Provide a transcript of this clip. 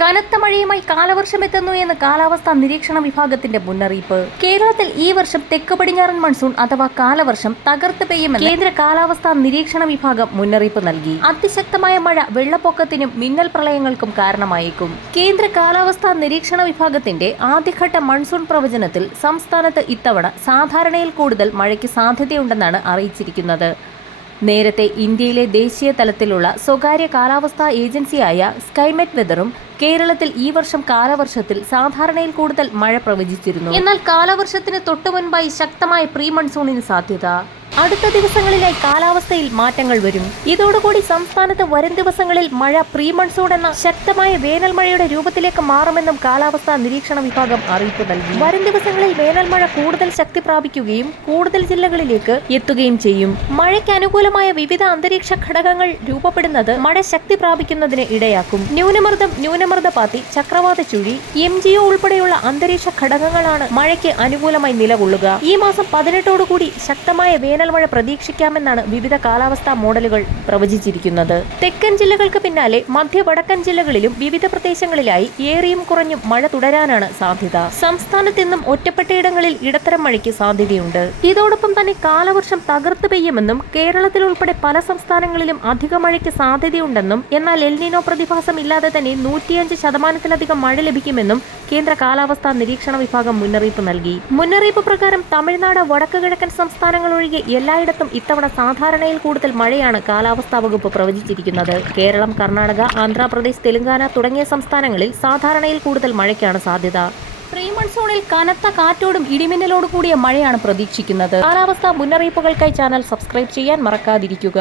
കനത്ത മഴയുമായി കാലവർഷം എത്തുന്നു എന്ന് കാലാവസ്ഥാ നിരീക്ഷണ വിഭാഗത്തിന്റെ മുന്നറിയിപ്പ്. കേരളത്തിൽ ഈ വർഷം തെക്ക് പടിഞ്ഞാറൻ മൺസൂൺ അഥവാ കാലവർഷം തകർത്ത് പെയ്യുമെന്ന് കേന്ദ്ര കാലാവസ്ഥാ നിരീക്ഷണ വിഭാഗം മുന്നറിയിപ്പ് നൽകി. അതിശക്തമായ മഴ വെള്ളപ്പൊക്കത്തിനും മിന്നൽ പ്രളയങ്ങൾക്കും കാരണമായേക്കും. കേന്ദ്ര കാലാവസ്ഥാ നിരീക്ഷണ വിഭാഗത്തിന്റെ ആദ്യഘട്ട മൺസൂൺ പ്രവചനത്തിൽ സംസ്ഥാനത്ത് ഇത്തവണ സാധാരണയിൽ കൂടുതൽ മഴയ്ക്ക് സാധ്യതയുണ്ടെന്നാണ് അറിയിച്ചിരിക്കുന്നത്. നേരത്തെ ഇന്ത്യയിലെ ദേശീയ തലത്തിലുള്ള സ്വകാര്യ കാലാവസ്ഥാ ഏജൻസിയായ സ്കൈമെറ്റ് വെതറും കേരളത്തിൽ ഈ വർഷം കാലവർഷത്തിൽ സാധാരണയിൽ കൂടുതൽ മഴ പ്രവചിച്ചിരുന്നു. എന്നാൽ കാലവർഷത്തിന് തൊട്ടുമുൻപായി ശക്തമായ പ്രീ മൺസൂണിന് സാധ്യത. അടുത്ത ദിവസങ്ങളിലായി കാലാവസ്ഥയിൽ മാറ്റങ്ങൾ വരും. ഇതോടുകൂടി സംസ്ഥാനത്ത് വരും ദിവസങ്ങളിൽ മഴ പ്രീ മൺസൂൺ എന്ന ശക്തമായ വേനൽ മഴയുടെ രൂപത്തിലേക്ക് മാറുമെന്നും കാലാവസ്ഥാ നിരീക്ഷണ വിഭാഗം അറിയിപ്പ് നൽകി. വരും ദിവസങ്ങളിൽ വേനൽ മഴ കൂടുതൽ ശക്തി പ്രാപിക്കുകയും കൂടുതൽ ജില്ലകളിലേക്ക് എത്തുകയും ചെയ്യും. മഴയ്ക്ക് അനുകൂലമായ വിവിധ അന്തരീക്ഷ ഘടകങ്ങൾ രൂപപ്പെടുന്നത് മഴ ശക്തി പ്രാപിക്കുന്നതിന് ഇടയാക്കും. ന്യൂനമർദ്ദപാത്തി, ചക്രവാത ചുഴി, MGO ഉൾപ്പെടെയുള്ള അന്തരീക്ഷ ഘടകങ്ങളാണ് മഴയ്ക്ക് അനുകൂലമായി നിലകൊള്ളുക. ഈ മാസം 18 ശക്തമായ വേനൽ മഴ പ്രതീക്ഷിക്കാമെന്നാണ് വിവിധ കാലാവസ്ഥാ മോഡലുകൾ പ്രവചിച്ചിരിക്കുന്നത്. തെക്കൻ ജില്ലകൾക്ക് പിന്നാലെ മധ്യ വടക്കൻ ജില്ലകളിലും വിവിധ പ്രദേശങ്ങളിലായി ഏറിയും കുറഞ്ഞും മഴ തുടരാനാണ് സാധ്യത. സംസ്ഥാനത്ത് ഇന്നും ഒറ്റപ്പെട്ടയിടങ്ങളിൽ ഇടത്തരം മഴയ്ക്ക് സാധ്യതയുണ്ട്. ഇതോടൊപ്പം തന്നെ കാലവർഷം തകർത്ത് പെയ്യുമെന്നും കേരളത്തിൽ ഉൾപ്പെടെ പല സംസ്ഥാനങ്ങളിലും അധിക മഴയ്ക്ക് സാധ്യതയുണ്ടെന്നും എന്നാൽ എൽനിനോ പ്രതിഭാസം ഇല്ലാതെ തന്നെ 105% മഴ ലഭിക്കുമെന്നും കേന്ദ്ര കാലാവസ്ഥാ നിരീക്ഷണ വിഭാഗം മുന്നറിയിപ്പ് നൽകി. മുന്നറിയിപ്പ് പ്രകാരം തമിഴ്നാട്, വടക്ക് കിഴക്കൻ സംസ്ഥാനങ്ങൾ ഒഴികെ എല്ലായിടത്തും ഇത്തവണ സാധാരണയിൽ കൂടുതൽ മഴയാണ് കാലാവസ്ഥാ വകുപ്പ് പ്രവചിച്ചിരിക്കുന്നത്. കേരളം, കർണാടക, ആന്ധ്രാപ്രദേശ്, തെലങ്കാന തുടങ്ങിയ സംസ്ഥാനങ്ങളിൽ സാധാരണയിൽ കൂടുതൽ മഴയ്ക്കാണ് സാധ്യത. പ്രീ മൺസൂണിൽ കനത്ത കാറ്റോടും ഇടിമിന്നലോടും കൂടിയ മഴയാണ് പ്രതീക്ഷിക്കുന്നത്. കാലാവസ്ഥാ മുന്നറിയിപ്പുകൾക്കായി ചാനൽ സബ്സ്ക്രൈബ് ചെയ്യാൻ മറക്കാതിരിക്കുക.